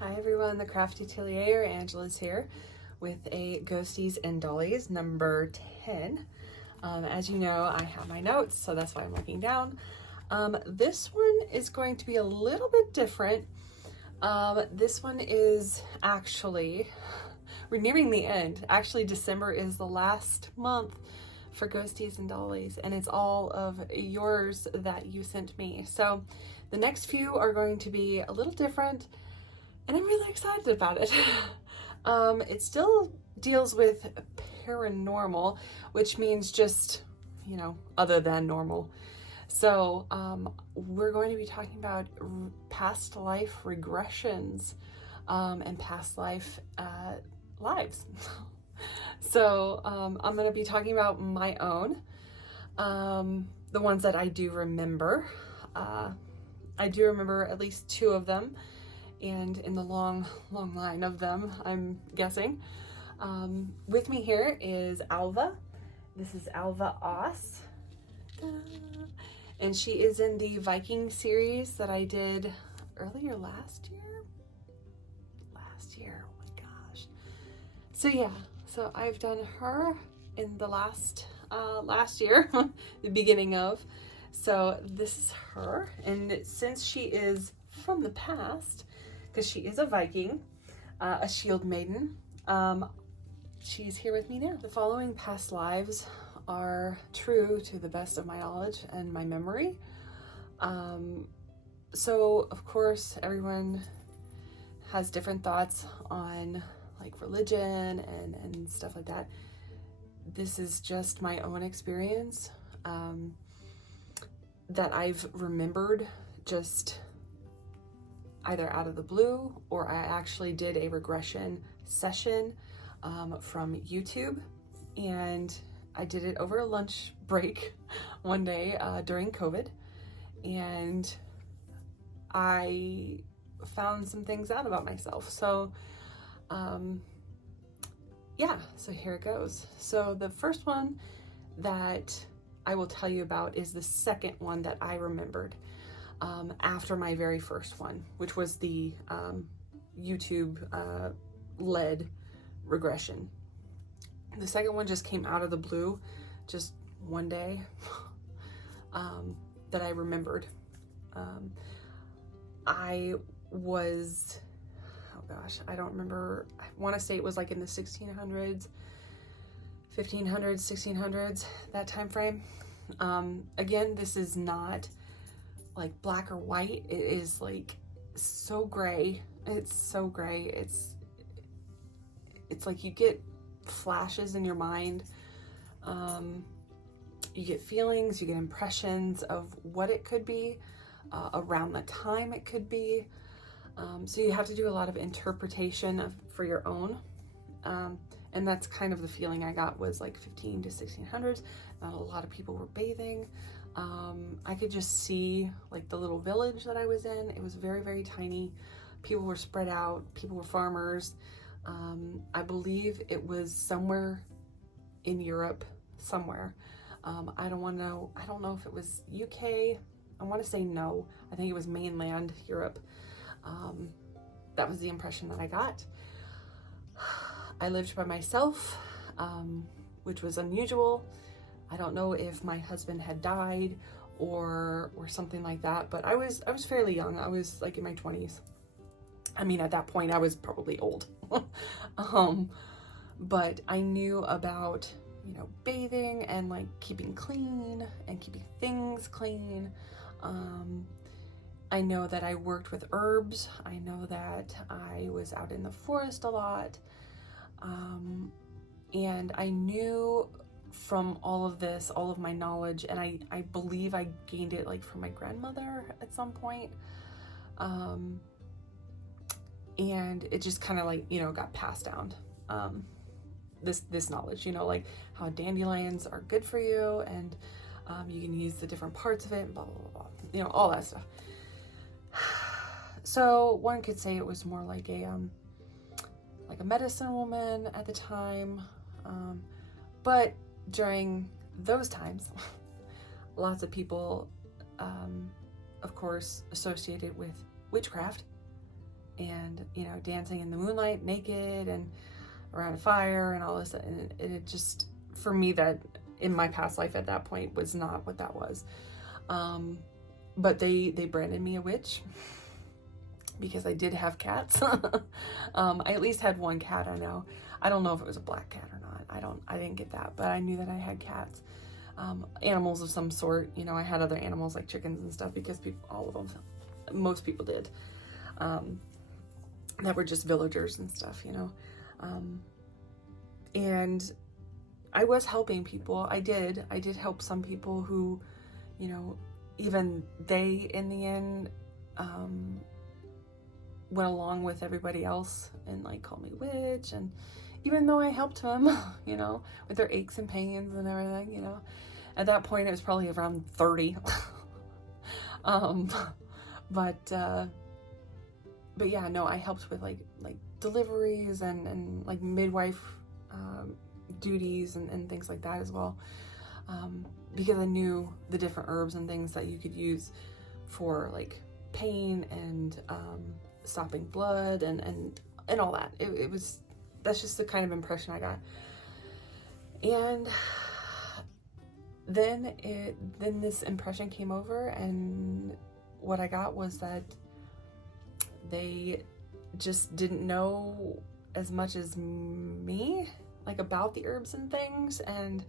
Hi everyone, the Crafty Atelier, Angela's here with a Ghosties and Dollies number 10. As you know, I have my notes, so that's why I'm looking down. This one is going to be a little bit different. This one is actually, we're nearing the end. Actually, December is the last month for Ghosties and Dollies, and it's all of yours that you sent me. So the next few are going to be a little different, and I'm really excited about it. It still deals with paranormal, which means just, other than normal. So we're going to be talking about past life regressions and past life lives. So I'm going to be talking about my own, the ones that I do remember. I do remember at least 2 of them, and in the long line of them, I'm guessing. With me here is Alva. This is Alva Oss. And she is in the Viking series that I did earlier last year. Oh my gosh. So yeah, so I've done her in the last year, the beginning of. So this is her, and since she is from the past, because she is a Viking, a shield maiden, she's here with me now. The following past lives are true to the best of my knowledge and my memory. So of course everyone has different thoughts on like religion and stuff like that. This is just my own experience that I've remembered just either out of the blue, or I actually did a regression session from YouTube, and I did it over a lunch break one day during COVID, and I found some things out about myself. So yeah, so here it goes. So the first one that I will tell you about is the second one that I remembered after my very first one, which was the YouTube led regression. The second one just came out of the blue, just one day that I remembered. I was, oh gosh, I don't remember. I want to say it was like in the 1600s, 1500s, 1600s, that time frame. Again, this is not like black or white. It is like so gray. It's so gray. It's like you get flashes in your mind. You get feelings, you get impressions of what it could be, around the time it could be. So you have to do a lot of interpretation for your own. And that's kind of the feeling I got, was like 15 to 1600s. Not a lot of people were bathing. I could just see like the little village that I was in. It was very, very tiny. People were spread out. People were farmers. I believe it was somewhere in Europe, somewhere. I don't know if it was UK. I want to say no. I think it was mainland Europe. That was the impression that I got. I lived by myself, which was unusual. I don't know if my husband had died or something like that, but I was fairly young. I was like in my 20s. I mean, at that point I was probably old. But I knew about, bathing and like keeping clean and keeping things clean. I know that I worked with herbs. I know that I was out in the forest a lot. And I knew from all of this, all of my knowledge, and I believe I gained it like from my grandmother at some point. And it just kind of like, got passed down. This knowledge, like how dandelions are good for you, and you can use the different parts of it, and blah, blah, blah, all that stuff. So one could say it was more like a medicine woman at the time. But during those times, lots of people, of course, associated with witchcraft and, you know, dancing in the moonlight naked and around a fire and all this. And it just, for me, that in my past life at that point was not what that was. But they branded me a witch because I did have cats. I at least had one cat, I know. I don't know if it was a black cat or not. I didn't get that, but I knew that I had cats. Animals of some sort, you know, I had other animals like chickens and stuff because all of them, most people did, that were just villagers and stuff, you know. And I was helping people. I did help some people who, you know, even they in the end, went along with everybody else and like called me witch. And even though I helped them, you know, with their aches and pains and everything, you know, at that point it was probably around 30. But yeah, no, I helped with like deliveries and like midwife duties and things like that as well, because I knew the different herbs and things that you could use for like pain and stopping blood and all that. That's just the kind of impression I got. And then this impression came over, and what I got was that they just didn't know as much as me, like about the herbs and things, and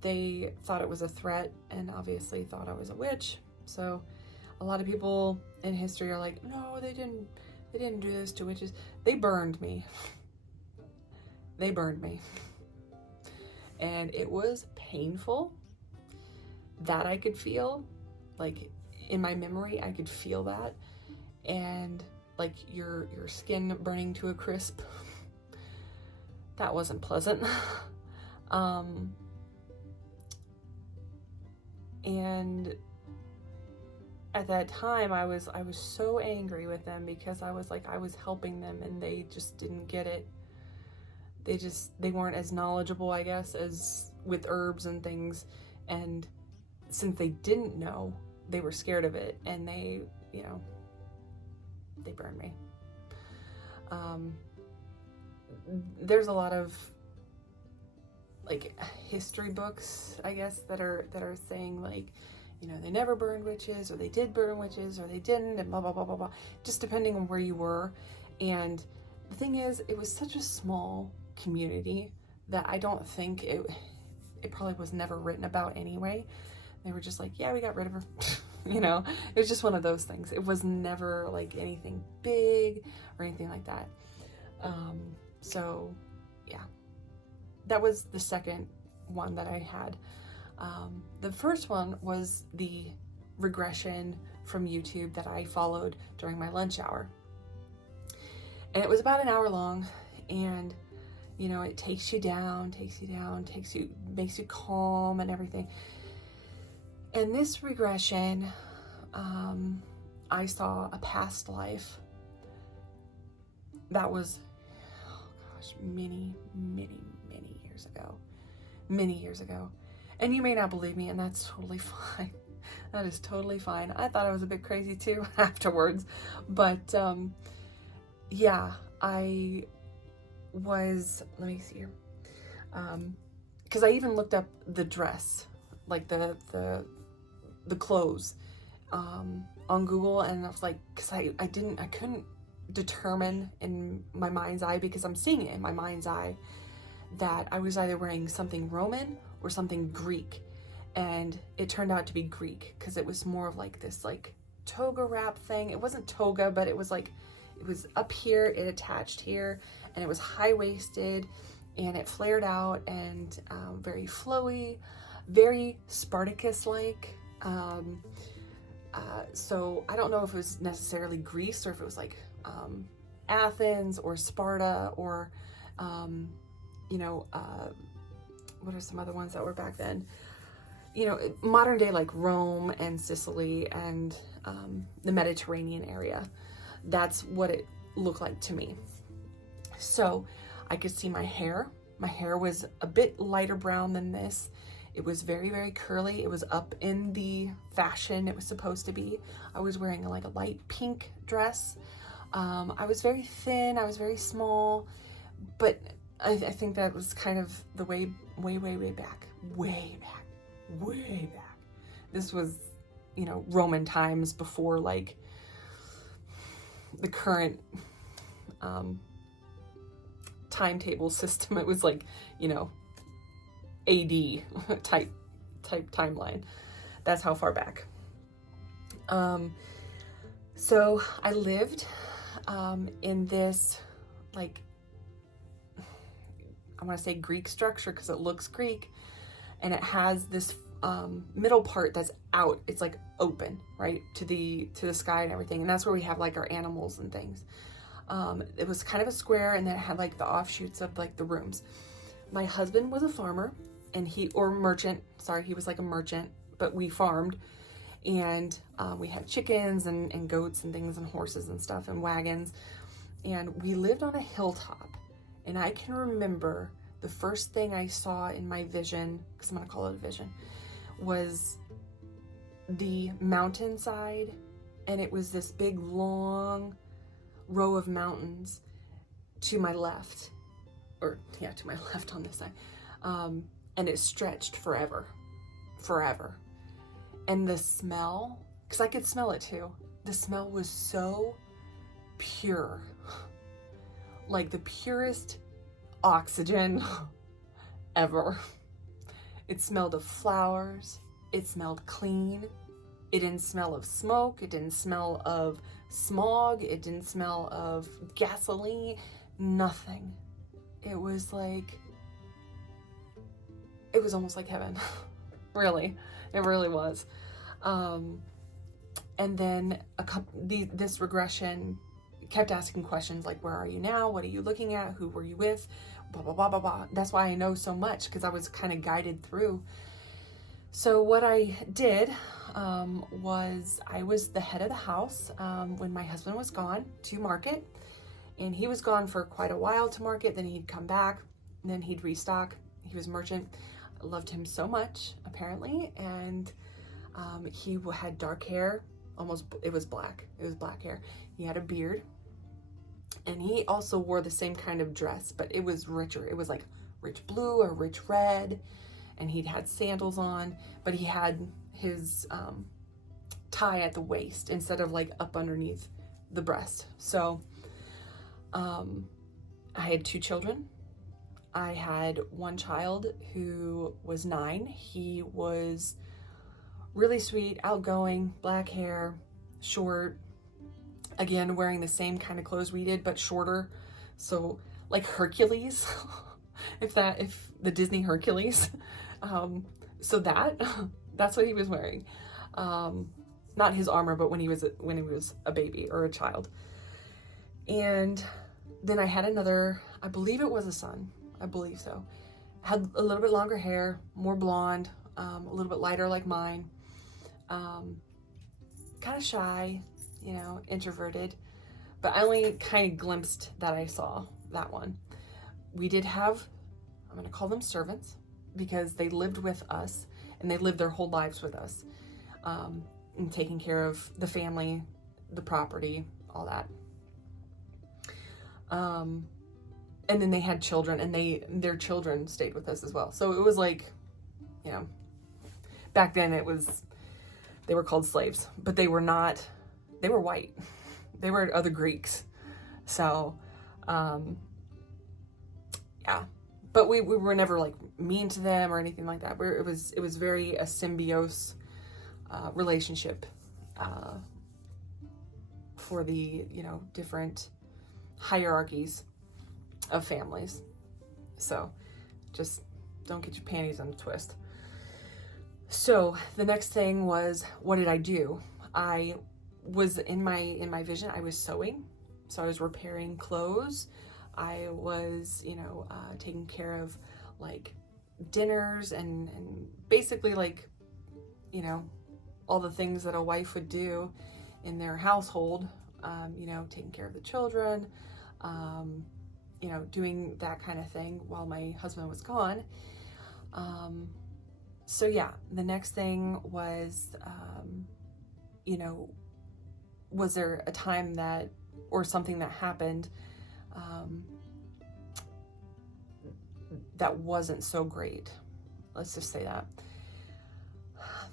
they thought it was a threat and obviously thought I was a witch. So a lot of people in history are like, no, they didn't do this to witches. They burned me. They burned me. And it was painful. That I could feel, like in my memory, I could feel that. And like your skin burning to a crisp. That wasn't pleasant. And at that time I was so angry with them because I was helping them and they just didn't get it. They weren't as knowledgeable, I guess, as with herbs and things. And since they didn't know, they were scared of it, and they burned me. There's a lot of like history books, I guess, that are saying like, you know, they never burned witches, or they did burn witches, or they didn't, and blah blah blah blah blah, just depending on where you were. And the thing is, it was such a small community that I don't think it probably was never written about anyway. They were just like, yeah, we got rid of her. You know, it was just one of those things. It was never like anything big or anything like that. So yeah, that was the second one that I had. The first one was the regression from YouTube that I followed during my lunch hour. And it was about an hour long, and you know, it takes you down, makes you calm and everything. And this regression, I saw a past life that was, oh gosh, many years ago. And you may not believe me, and that's totally fine. That is totally fine. I thought I was a bit crazy too afterwards, but yeah, I was, let me see here, because I even looked up the dress, like the clothes, on Google, and I was like, because I couldn't determine in my mind's eye, because I'm seeing it in my mind's eye, that I was either wearing something Roman or something Greek. And it turned out to be Greek, because it was more of like this like toga wrap thing. It wasn't toga, but it was like, it was up here, it attached here, and it was high-waisted, and it flared out, and very flowy, very Spartacus-like. So I don't know if it was necessarily Greece, or if it was like Athens or Sparta, or you know, what are some other ones that were back then? You know, modern day, like Rome and Sicily and the Mediterranean area. That's what it looked like to me. So I could see my hair. My hair was a bit lighter brown than this. It was very, very curly. It was up in the fashion it was supposed to be. I was wearing like a light pink dress. I was very thin, I was very small, but I think that was kind of the way back. This was, you know, Roman times before like the current timetable system. It was like, you know, AD type timeline. That's how far back. So I lived in this, like, I want to say Greek structure because it looks Greek, and it has this middle part that's out. It's like open, right, to the sky and everything, and that's where we have like our animals and things. It was kind of a square, and then it had like the offshoots of like the rooms. My husband was a farmer, and he was like a merchant, but we farmed, and we had chickens and goats and things and horses and stuff and wagons, and we lived on a hilltop. And I can remember the first thing I saw in my vision, because I'm going to call it a vision, was the mountainside, and it was this big long row of mountains to my left, to my left on this side, and it stretched forever. And the smell, because I could smell it too, the smell was so pure, like the purest oxygen ever. It smelled of flowers, it smelled clean, it didn't smell of smoke, it didn't smell of smog, it didn't smell of gasoline, nothing. It was almost like heaven. Really, it really was. And then this regression kept asking questions like, where are you now? What are you looking at? Who were you with? Blah, blah, blah, blah, blah. That's why I know so much, because I was kind of guided through. So what I did was I was the head of the house when my husband was gone to market, and he was gone for quite a while to market. Then he'd come back, and then he'd restock. He was merchant. I loved him so much, apparently. And he had dark hair, it was black hair. He had a beard, and he also wore the same kind of dress, but it was richer. It was like rich blue or rich red, and he'd had sandals on, but he had his tie at the waist instead of like up underneath the breast. So I had 2 children. I had one child who was 9. He was really sweet, outgoing, black hair, short, again, wearing the same kind of clothes we did, but shorter. So like Hercules, if the Disney Hercules. So that's what he was wearing. Not his armor, but when he was a baby or a child. And then I had another, I believe it was a son. I believe so. Had a little bit longer hair, more blonde, a little bit lighter like mine. Kind of shy, you know, introverted, but I only kind of glimpsed that I saw that one. We did have, I'm going to call them servants, because they lived with us, and they lived their whole lives with us, and taking care of the family, the property, all that. And then they had children, and their children stayed with us as well. So it was like, you know, back then they were called slaves, but they were white. They were other Greeks. So, yeah, but we were never like mean to them or anything like that. It was very a symbiosis relationship for the, you know, different hierarchies of families. So just don't get your panties in a twist. So the next thing was, what did I do? I was in my vision, I was sewing. So I was repairing clothes. I was, you know, taking care of like dinners and basically like, you know, all the things that a wife would do in their household, you know, taking care of the children, you know, doing that kind of thing while my husband was gone. So yeah, the next thing was, you know, was there a time that or something that happened that wasn't so great. Let's just say that.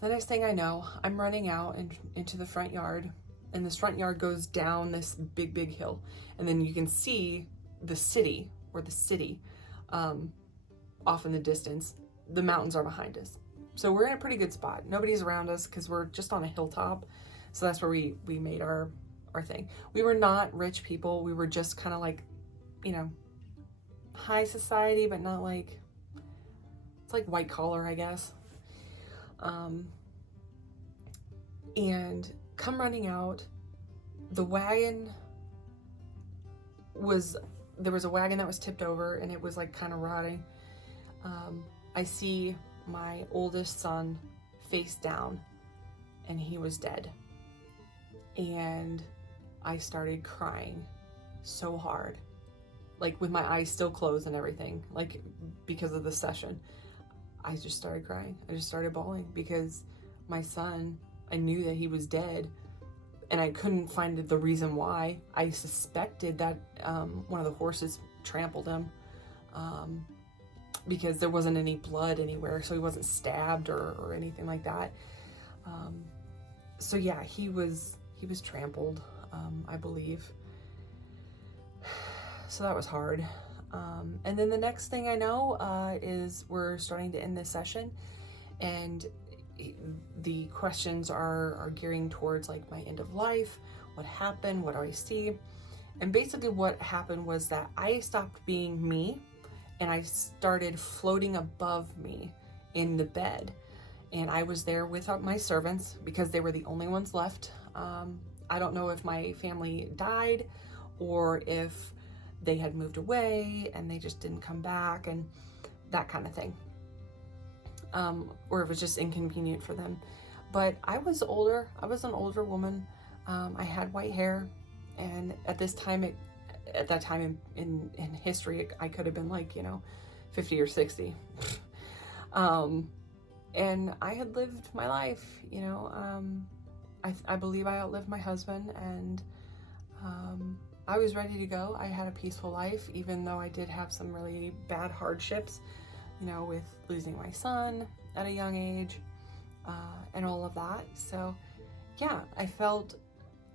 The next thing I know, I'm running out into the front yard, and this front yard goes down this big, big hill. And then you can see the city, off in the distance. The mountains are behind us. So we're in a pretty good spot. Nobody's around us because we're just on a hilltop. So that's where we made our thing. We were not rich people. We were just kind of like, you know, high society, but not like, it's like white collar, I guess. And come running out, the wagon there was a wagon that was tipped over and it was like kind of rotting. I see my oldest son face down and he was dead. And I started crying so hard, like with my eyes still closed and everything, like because of the session. I just started crying. I just started bawling because my son, I knew that he was dead and I couldn't find the reason why. I suspected that one of the horses trampled him because there wasn't any blood anywhere, so he wasn't stabbed or anything like that. So yeah, he was trampled, I believe. So that was hard. And then the next thing I know is we're starting to end this session, and the questions are gearing towards like my end of life, what happened, what do I see? And basically what happened was that I stopped being me and I started floating above me in the bed. And I was there with my servants because they were the only ones left. I don't know if my family died or if they had moved away and they just didn't come back and that kind of thing. Or it was just inconvenient for them. But I was older. I was an older woman. I had white hair, and at that time in history, I could have been like, 50 or 60. And I had lived my life, I believe I outlived my husband, and I was ready to go. I had a peaceful life, even though I did have some really bad hardships, with losing my son at a young age, and all of that. So yeah, I felt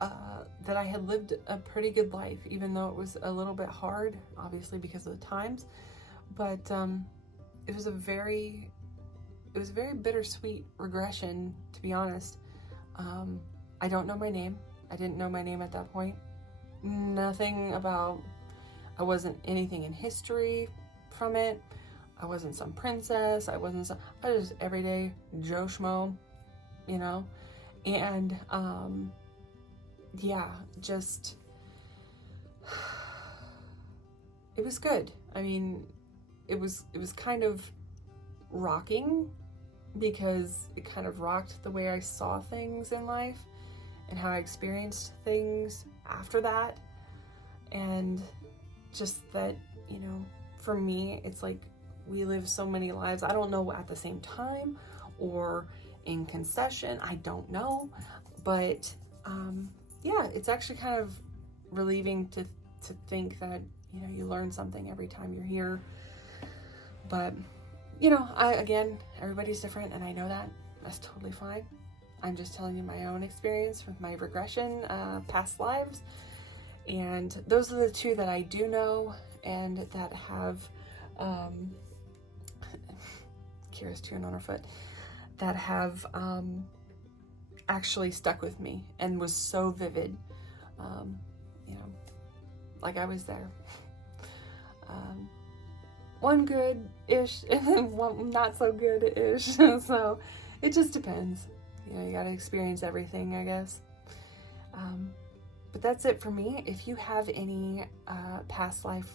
that I had lived a pretty good life, even though it was a little bit hard, obviously because of the times, but it was a very bittersweet regression, to be honest. I don't know my name. I didn't know my name at that point. I wasn't anything in history from it. I wasn't some princess. I was just everyday Joe Schmo, and yeah, just, it was good. I mean, it was kind of rocking because it kind of rocked the way I saw things in life and how I experienced things after that. And just that, for me, it's like we live so many lives. I don't know at the same time or in concession. I don't know. But yeah, it's actually kind of relieving to think that, you learn something every time you're here. But, again, everybody's different, and I know that. That's totally fine. I'm just telling you my own experience with my regression, past lives. And those are the two that I do know and that have, Kira's chewing on her foot, that have actually stuck with me and was so vivid, like I was there. One good-ish and then one not so good-ish. So it just depends. You gotta experience everything, I guess. But that's it for me. If you have any past lives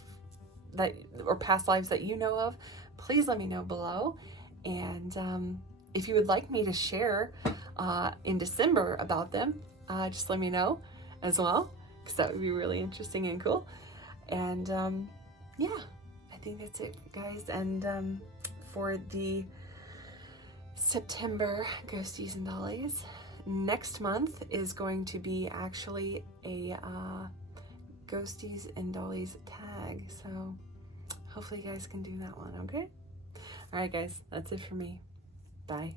that you know of, please let me know below. And if you would like me to share in December about them, just let me know as well, because that would be really interesting and cool. And yeah, I think that's it, guys. And for the September Ghosties and Dollies, next month is going to be actually a Ghosties and Dollies tag. So hopefully you guys can do that one, okay? All right, guys, that's it for me. Bye.